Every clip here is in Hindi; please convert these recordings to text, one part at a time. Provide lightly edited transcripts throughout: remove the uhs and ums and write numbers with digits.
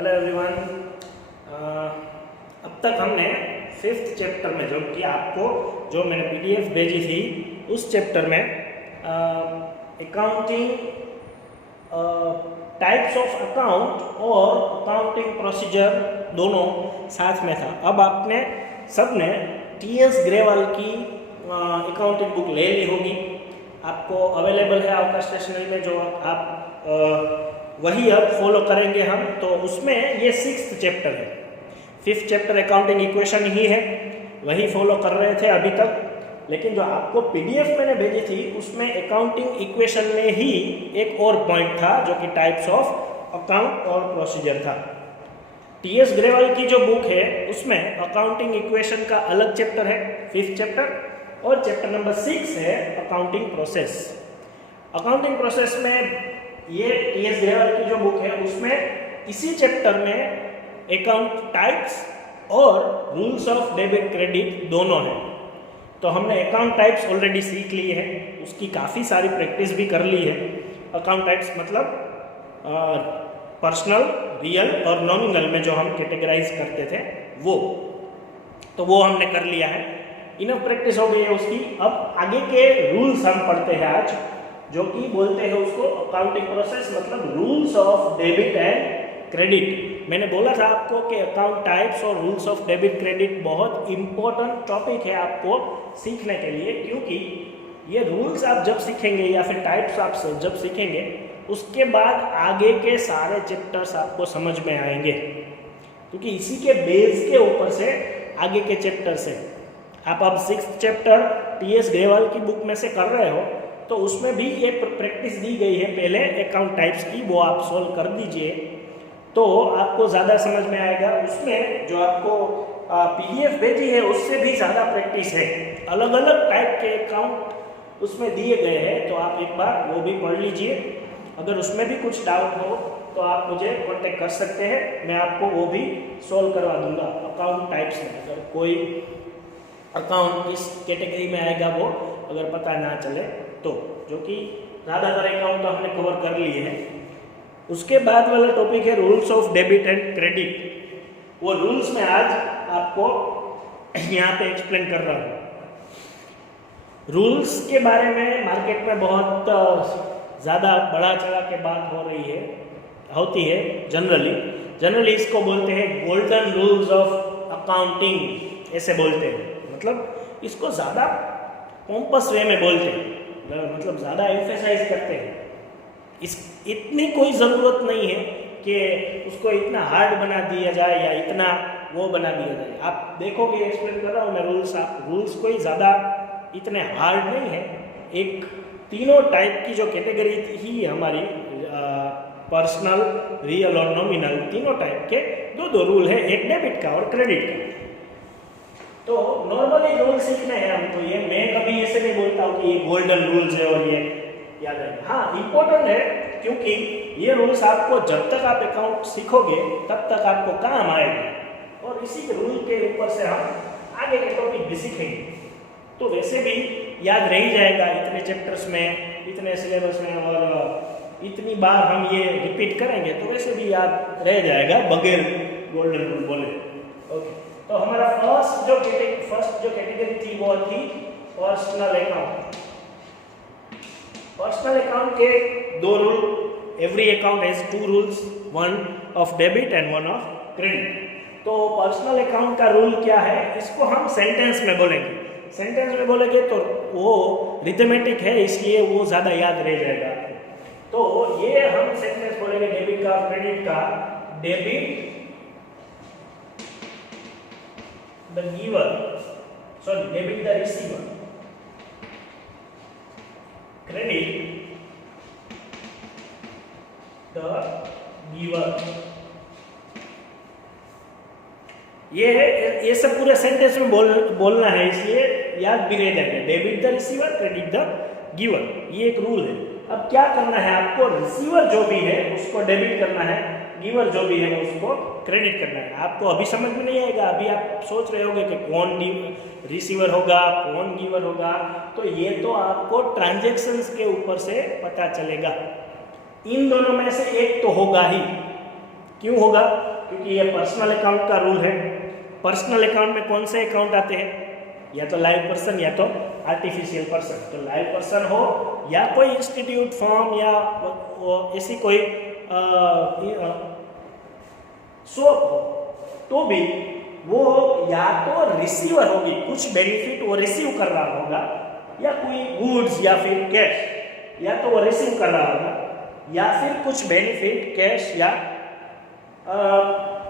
Hello everyone. अब तक हमने 5th चैप्टर में जो कि आपको जो मैंने पीडीएफ भेजी थी उस चैप्टर में अकाउंटिंग टाइप्स ऑफ अकाउंट और अकाउंटिंग प्रोसीजर दोनों साथ में था। अब आपने सबने टीएस ग्रेवाल की अकाउंटिंग बुक ले ली होगी, आपको अवेलेबल है आपका स्टेशनरी में, जो आप वही अब फॉलो करेंगे हम। तो उसमें ये 6th चैप्टर है, 5th चैप्टर अकाउंटिंग इक्वेशन ही है, वही फॉलो कर रहे थे अभी तक। लेकिन जो आपको पीडीएफ मैंने भेजी थी उसमें अकाउंटिंग इक्वेशन में ही एक और पॉइंट था जो कि टाइप्स ऑफ अकाउंट और प्रोसीजर था। टीएस ग्रेवाल की जो बुक है उसमें अकाउंटिंग इक्वेशन का अलग चैप्टर है 5th चैप्टर, और चैप्टर नंबर 6 है अकाउंटिंग प्रोसेस। अकाउंटिंग प्रोसेस में ये टीएस ग्रेवाल की जो बुक है उसमें इसी चैप्टर में अकाउंट टाइप्स और रूल्स ऑफ डेबिट क्रेडिट दोनों हैं। तो हमने अकाउंट टाइप्स ऑलरेडी सीख ली है, उसकी काफ़ी सारी प्रैक्टिस भी कर ली है। अकाउंट टाइप्स मतलब पर्सनल, रियल और नॉमिनल में जो हम कैटेगराइज करते थे वो हमने कर लिया है। इनफ प्रैक्टिस हो गई है उसकी। अब आगे के रूल्स हम पढ़ते हैं आज, जो कि बोलते हैं उसको अकाउंटिंग प्रोसेस मतलब rules of debit and credit. मैंने बोला था आपको कि अकाउंट टाइप्स और रूल्स ऑफ डेबिट क्रेडिट बहुत इंपॉर्टेंट टॉपिक है आपको सीखने के लिए, क्योंकि ये रूल्स आप जब सीखेंगे या फिर टाइप्स आप जब सीखेंगे उसके बाद आगे के सारे चैप्टर्स आपको समझ में आएंगे, क्योंकि इसी के बेस के ऊपर से आगे के चैप्टर से आप अब 6th चैप्टर टीएस ग्रेवाल की बुक में से कर रहे हो तो उसमें भी ये प्रैक्टिस दी गई है पहले अकाउंट टाइप्स की, वो आप सोल्व कर दीजिए तो आपको ज़्यादा समझ में आएगा। उसमें जो आपको पीडीएफ भेजी है उससे भी ज़्यादा प्रैक्टिस है, अलग अलग टाइप के अकाउंट उसमें दिए गए हैं, तो आप एक बार वो भी पढ़ लीजिए। अगर उसमें भी कुछ डाउट हो तो आप मुझे कॉन्टेक्ट कर सकते हैं, मैं आपको वो भी सोल्व करवा दूंगा। अकाउंट टाइप्स में अगर कोई अकाउंट किस कैटेगरी में आएगा वो अगर पता ना चले तो, जो कि ज़्यादातर अकाउंट तो हमने कवर कर लिए हैं। उसके बाद वाला टॉपिक है rules of debit and credit. वो रूल्स में आज आपको यहाँ पे एक्सप्लेन कर रहा हूँ। रूल्स के बारे में मार्केट में बहुत ज़्यादा बढ़ा चढ़ा के बात होती है। जनरली इसको बोलते हैं गोल्डन रूल्स ऑफ अकाउंटिंग, ऐसे बोलते हैं। मतलब इसको ज़्यादा पॉम्पस वे में बोलते हैं, मतलब ज़्यादा एम्फेसाइज करते हैं। इतनी कोई ज़रूरत नहीं है कि उसको इतना हार्ड बना दिया जाए या इतना वो बना दिया जाए। आप देखोगे, एक्सप्लेन कर रहा हूँ मैं रूल्स कोई ज़्यादा इतने हार्ड नहीं है। एक तीनों टाइप की जो कैटेगरी ही हमारी पर्सनल, रियल और नॉमिनल, तीनों टाइप के दो रूल है, एक डेबिट का और क्रेडिट का। तो नॉर्मली रूल सीखने हैं हमको, ये मैं कभी ऐसे नहीं बोलता हूँ कि ये गोल्डन रूल्स है और ये याद है। हाँ, इम्पोर्टेंट है, क्योंकि ये रूल्स आपको जब तक आप अकाउंट सीखोगे तब तक आपको काम आएगा, और इसी के रूल के ऊपर से हम आगे के टॉपिक भी सीखेंगे। तो वैसे भी याद रह ही जाएगा इतने चैप्टर्स में, इतने सिलेबस में, और इतनी बार हम ये रिपीट करेंगे तो वैसे भी याद रह जाएगा बगैर गोल्डन रूल बोले। ओके, तो हमारा फर्स्ट जो कैटेगरी थी वो थी पर्सनल अकाउंट। पर्सनल अकाउंट के दो rule, every account has 2 rules, one of debit and one of credit. तो पर्सनल अकाउंट का रूल क्या है, इसको हम सेंटेंस में बोलेंगे। सेंटेंस में बोलेंगे तो वो रिथमेटिक है, इसलिए वो ज़्यादा याद रह जाएगा। तो ये हम सेंटेंस बोलेंगे डेबिट का और क्रेडिट का। Debit the giver, debit the receiver, credit the giver. ये सब पूरे सेंटेंस में बोलना है, इसलिए याद भी रह जाएगा। Debit the receiver, credit the giver, ये एक रूल है। अब क्या करना है आपको, रिसीवर जो भी है उसको डेबिट करना है, गिवर जो भी है उसको क्रेडिट करना है। आपको अभी समझ में नहीं आएगा, अभी आप सोच रहे होगे कि कौन रिसीवर होगा कौन गिवर होगा, तो ये तो आपको ट्रांजैक्शंस के ऊपर से पता चलेगा। इन दोनों में से एक तो होगा ही, क्यों होगा? क्योंकि ये पर्सनल अकाउंट का रूल है। पर्सनल अकाउंट में कौन से अकाउंट आते हैं? या तो लाइव पर्सन या तो आर्टिफिशियल पर्सन। तो लाइव पर्सन हो या कोई इंस्टीट्यूट फॉर्म या ऐसी कोई शॉप हो, तो भी वो या तो रिसीवर होगी, कुछ बेनिफिट वो रिसीव कर रहा होगा, या कोई गुड्स या फिर कैश, या तो वो रिसीव कर रहा होगा, या फिर कुछ बेनिफिट कैश या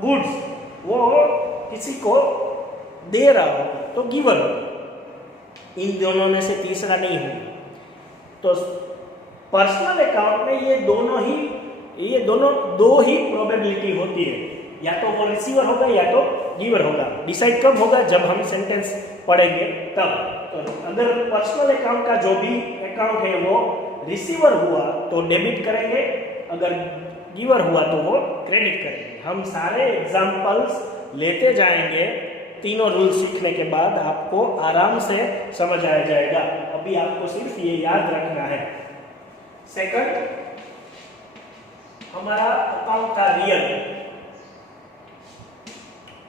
गुड्स वो किसी को दे रहा होगा, तो गिवर होगा। इन दोनों में से तीसरा नहीं होगा। तो पर्सनल अकाउंट में ये दोनों दो ही प्रोबेबिलिटी होती है, या तो वो रिसीवर होगा या तो गिवर होगा। डिसाइड कब होगा? जब हम सेंटेंस पढ़ेंगे तब। तो अगर पर्सनल अकाउंट का जो भी अकाउंट है वो रिसीवर हुआ तो डेबिट करेंगे, अगर गिवर हुआ तो वो क्रेडिट करेंगे। हम सारे एग्जाम्पल्स लेते जाएंगे। तीनों रूल सीखने के बाद आपको आराम से समझ आ जाएगा। अभी आपको सिर्फ ये याद रखना है। सेकंड हमारा अकाउंट था रियल।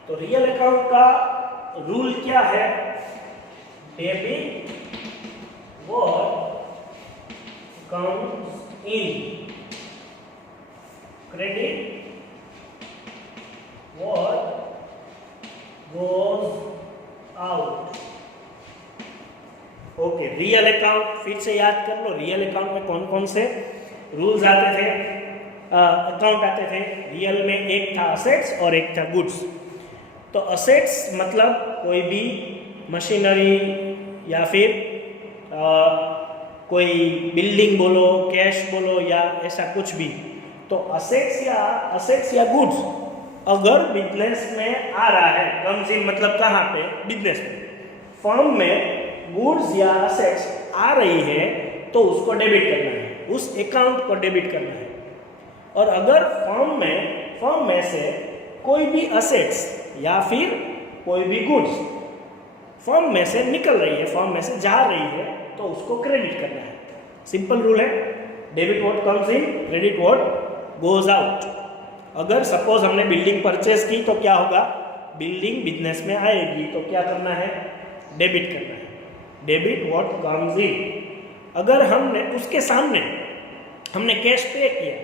तो रियल अकाउंट का रूल क्या है? Debit what comes in, credit what goes out. Okay, real account फिर से याद कर लो। रियल अकाउंट में कौन कौन से रूल्स आते थे, अकाउंट आते थे? रियल में एक था असेट्स और एक था गुड्स। तो असेट्स मतलब कोई भी मशीनरी या फिर कोई बिल्डिंग बोलो, कैश बोलो या ऐसा कुछ भी। तो असेट्स या गुड्स अगर बिजनेस में आ रहा है, कम्स इन मतलब कहाँ पे? बिजनेस में। फर्म में गुड्स या असेट्स आ रही है तो उसको डेबिट करना है, उस अकाउंट को डेबिट करना है। और अगर फर्म में से कोई भी असेट्स या फिर कोई भी गुड्स फर्म में से निकल रही है, फर्म में से जा रही है, तो उसको क्रेडिट करना है। सिंपल रूल है, debit what comes in, credit what goes out. अगर सपोज हमने बिल्डिंग परचेज की तो क्या होगा? बिल्डिंग बिजनेस में आएगी तो क्या करना है? डेबिट करना है। Debit what comes in. अगर हमने उसके सामने हमने कैश पे किया,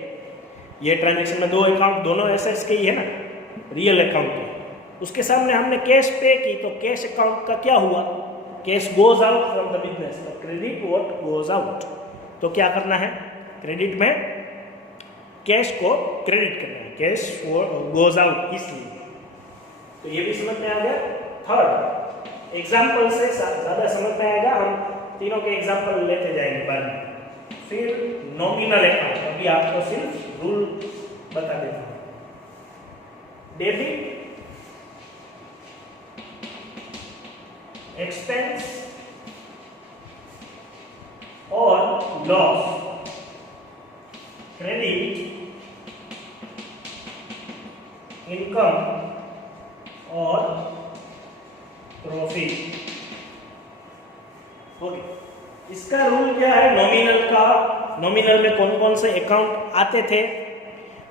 ये ट्रांजैक्शन में दो अकाउंट दोनों एसेट्स के ही है ना, रियल अकाउंट के, उसके सामने हमने कैश पे की तो कैश अकाउंट का क्या हुआ? Cash goes out from the business. तो क्रेडिट व्हाट गोज आउट। तो क्या करना है? क्रेडिट में कैश को क्रेडिट करना है, कैश गोज आउट इसलिए। तो ये भी समझ में आ गया। थर्ड एग्जाम्पल से ज़्यादा समझ में आएगा, हम तीनों के एग्जाम्पल लेते जाएंगे बाद में। फिर नॉमिनल अकाउंट, अभी आपको सिर्फ रूल बता देता हूँ। डेबिट एक्सपेंस और लॉस, क्रेडिट इनकम और प्रॉफिट। ओके, इसका रूल क्या है? नॉमिनल का, नॉमिनल में कौन कौन से अकाउंट आते थे?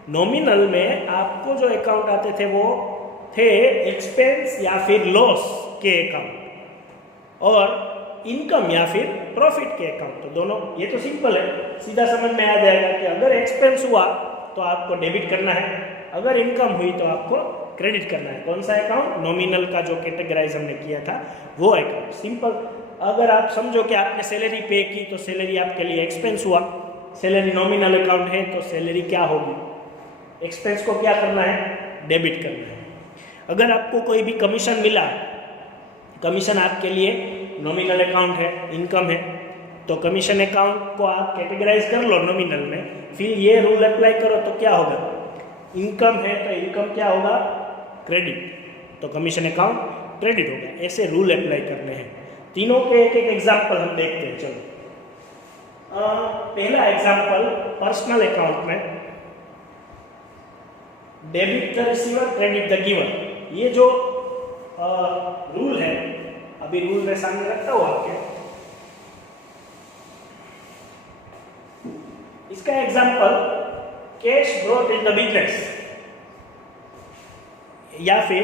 नॉमिनल में आपको जो अकाउंट आते थे वो थे एक्सपेंस या फिर लॉस के अकाउंट और इनकम या फिर प्रॉफिट के अकाउंट। तो दोनों, ये तो सिंपल है, सीधा समझ में आ जाएगा कि अगर एक्सपेंस हुआ तो आपको डेबिट करना है, अगर इनकम हुई तो आपको क्रेडिट करना है। कौन सा अकाउंट? नॉमिनल का जो कैटेगराइज हमने किया था वो अकाउंट। सिंपल। अगर आप समझो कि आपने सैलरी पे की तो सैलरी आपके लिए एक्सपेंस हुआ, सैलरी नॉमिनल अकाउंट है तो सैलरी क्या होगी? एक्सपेंस को क्या करना है? डेबिट करना है। अगर आपको कोई भी कमीशन मिला, कमीशन आपके लिए नॉमिनल अकाउंट है, इनकम है, तो कमीशन अकाउंट को आप कैटेगराइज कर लो नॉमिनल में, फिर ये रूल अप्लाई करो तो क्या होगा? इनकम है तो इनकम क्या होगा? क्रेडिट, तो कमीशन अकाउंट क्रेडिट होगा। ऐसे रूल अप्लाई करने हैं। तीनों के एक एक एग्जाम्पल हम देखते हैं। चलो, पहला एग्जाम्पल पर्सनल अकाउंट में, debit the receiver, credit the giver. ये जो रूल है, अभी रूल मैं सामने रखता हूँ आपके। इसका example, cash brought in the business. या फिर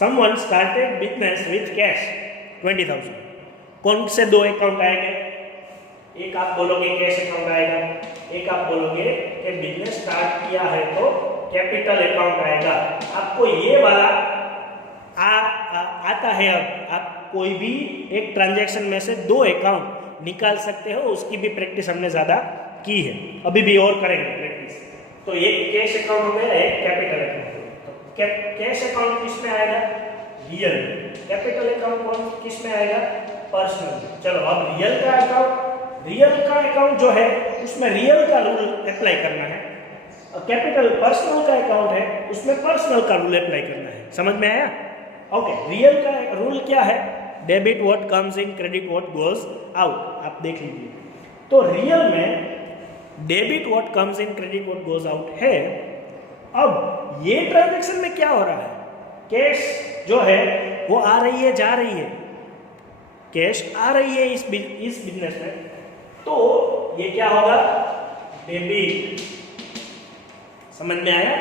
someone started business with cash 20,000। कौन से दो अकाउंट आएंगे? एक आप बोलोगे कैश अकाउंट आएगा, एक आप बोलोगे कि बिजनेस स्टार्ट किया है तो कैपिटल अकाउंट आएगा। आपको ये वाला आता है। अब आप कोई भी एक ट्रांजैक्शन में से दो अकाउंट निकाल सकते हो, उसकी भी प्रैक्टिस हमने ज़्यादा की है, अभी भी और करेंगे प्रैक्टिस। तो एक कैश अकाउंट हो गया, एक कैपिटल अकाउंट। तो कैश अकाउंट किस में आएगा? रियल। कैपिटल अकाउंट किस में आएगा? पर्सनल। चलो अब रियल का अकाउंट जो है उसमें रियल का रूल अप्लाई करना है। कैपिटल पर्सनल का अकाउंट है उसमें पर्सनल का रूल अप्लाई करना है। समझ में आया? ओके। रियल का रूल क्या है? Debit what comes in, credit what goes out. आप देख लीजिए। तो रियल में debit what comes in, credit what goes out है। अब ये ट्रांजैक्शन में क्या हो रहा है? कैश जो है वो आ रही है, जा रही है। कैश आ रही है इस बिजनेस में, तो ये क्या होगा? डेबिट। समझ में आया?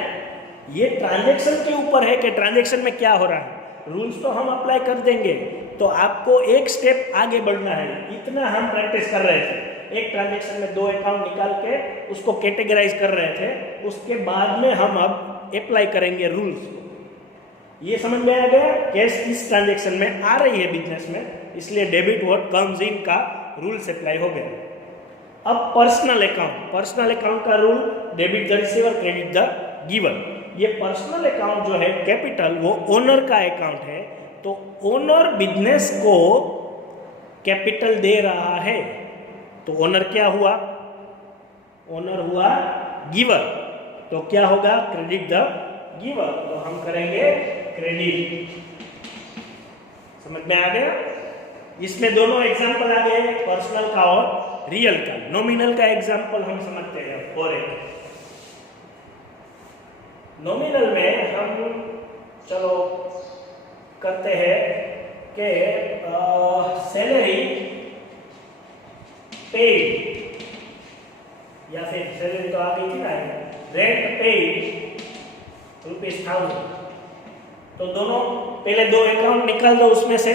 ये ट्रांजैक्शन के ऊपर है कि ट्रांजैक्शन में क्या हो रहा है। रूल्स तो हम अप्लाई कर देंगे, तो आपको एक स्टेप आगे बढ़ना है। इतना हम प्रैक्टिस कर रहे थे। एक ट्रांजैक्शन में दो अकाउंट निकाल के उसको कैटेगराइज कर रहे थे, उसके बाद में हम अब अप्लाई करेंगे रूल्स। ये समझ में आ गया? कैश इस ट्रांजैक्शन में आ रही है बिजनेस में, इसलिए डेबिट व्हाट कम्स इन का रूल्स अप्लाई हो गया। अब पर्सनल अकाउंट का rule debit the receiver, credit the giver. ये पर्सनल अकाउंट जो है कैपिटल, वो ओनर का अकाउंट है, तो ओनर बिजनेस को कैपिटल दे रहा है, तो ओनर क्या हुआ? ओनर हुआ गिवर। तो क्या होगा? Credit the giver. तो हम करेंगे क्रेडिट। समझ में आ गया? इसमें दोनों एग्जांपल आ गए, पर्सनल का और रियल का। नॉमिनल का एग्जांपल हम समझते हैं। और एक नॉमिनल में हम चलो करते हैं कि सैलरी पेड, या फिर सैलरी तो आ गई थी ना, रेंट पेड ₹1000। तो दोनों पहले दो अकाउंट निकाल दो, उसमें से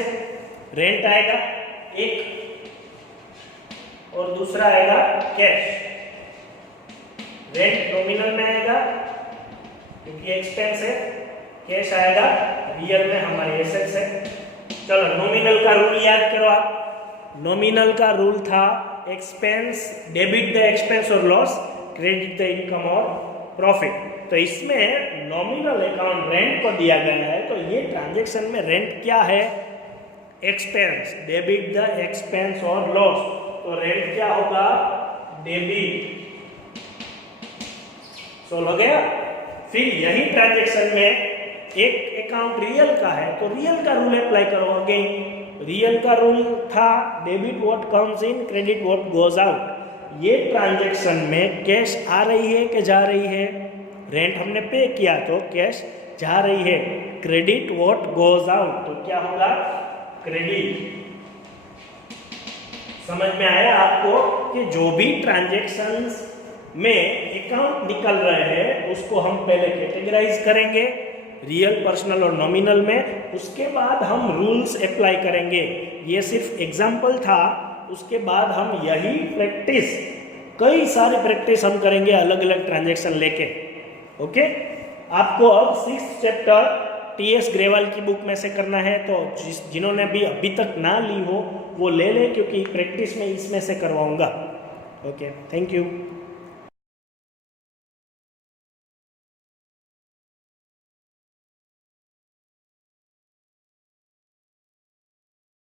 रेंट आएगा एक और दूसरा आएगा कैश। रेंट नॉमिनल में आएगा क्योंकि एक्सपेंस है, कैश आएगा रियल में हमारी एसेट्स है। चलो नॉमिनल का रूल याद करो आप। नॉमिनल का रूल था एक्सपेंस, डेबिट द एक्सपेंस और लॉस, क्रेडिट द इनकम और प्रॉफिट। तो इसमें नॉमिनल अकाउंट रेंट को दिया गया है, तो ये ट्रांजैक्शन में रेंट क्या है? एक्सपेंस। डेबिट द एक्सपेंस और लॉस, तो रेंट क्या होगा? डेबिट। सोल्व हो गया? फिर यही ट्रांजैक्शन में एक अकाउंट रियल का है, तो रियल का रूल अप्लाई करो। अगेन रियल का रूल था debit what comes in, credit what goes out. ये ट्रांजैक्शन में कैश आ रही है कि जा रही है? रेंट हमने पे किया तो कैश जा रही है। क्रेडिट व्हाट गोज आउट, तो क्या होगा? क्रेडिट। समझ में आया आपको कि जो भी ट्रांजैक्शंस में अकाउंट निकल रहे हैं उसको हम पहले कैटेगराइज करेंगे रियल, पर्सनल और नॉमिनल में, उसके बाद हम रूल्स अप्लाई करेंगे। ये सिर्फ एग्जाम्पल था, उसके बाद हम यही प्रैक्टिस, कई सारी प्रैक्टिस हम करेंगे अलग अलग ट्रांजैक्शन लेके। ओके, आपको अब 6th चैप्टर TS ग्रेवाल की बुक में से करना है, तो जिन्होंने भी अभी तक ना ली हो वो ले लें, क्योंकि प्रैक्टिस में इसमें से करवाऊंगा। Okay, thank you.